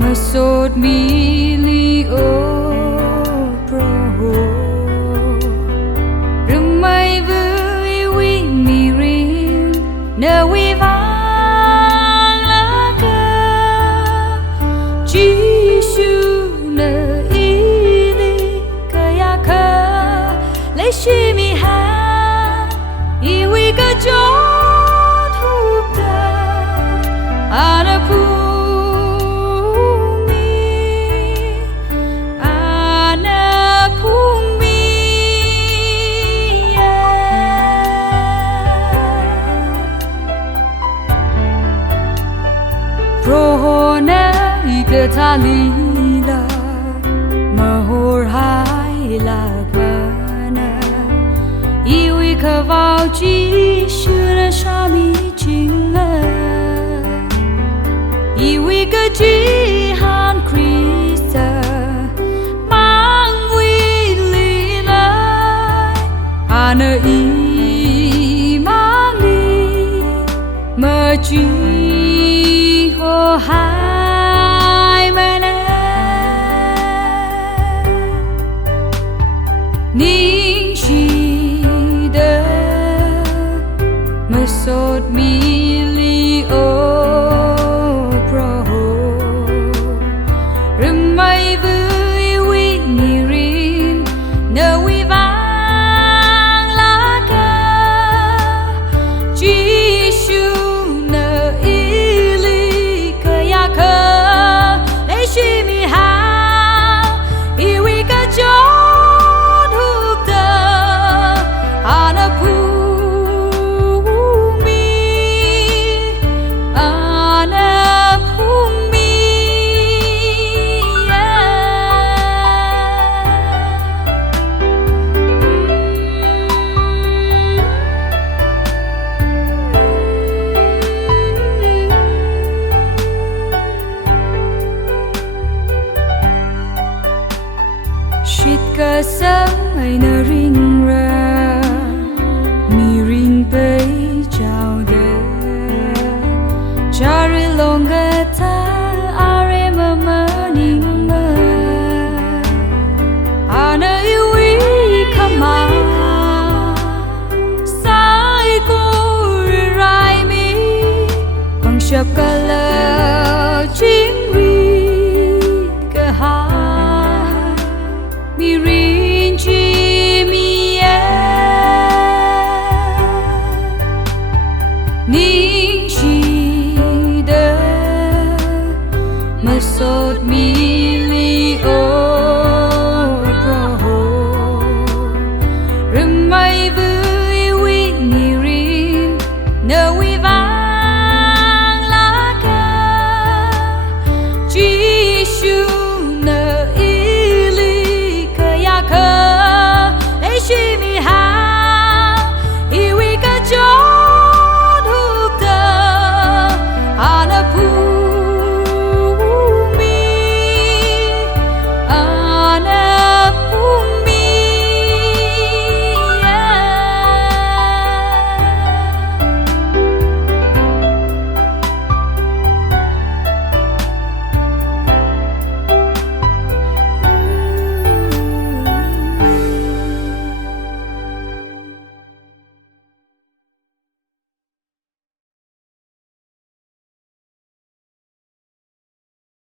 Masot mi o pro Rimai vui mi rin na vi vang la ca Giêsu na ili ca ya ca lấy shi mi ha I vi ca cho thu ta ana pu Talila mahor hai lagana Iwi kavau chi shuna shami chinga Iwi ka chi han krista mang wi lila ana I mang li ma chi ho hai Masot mi o pro Rimai vui mi rin na vi vang la ca Giêsu na ili ca ya ca lấy shi mi ha I vi ca cho thu ta ana pu Sớm ngày nở ring ra mi ring bay chào đời chari longa ta are mama ning ma ana iwi kama sai ko rai mi bằng shap kala chimray ka ha mi rin chi mi ya Ning shi de Masot mi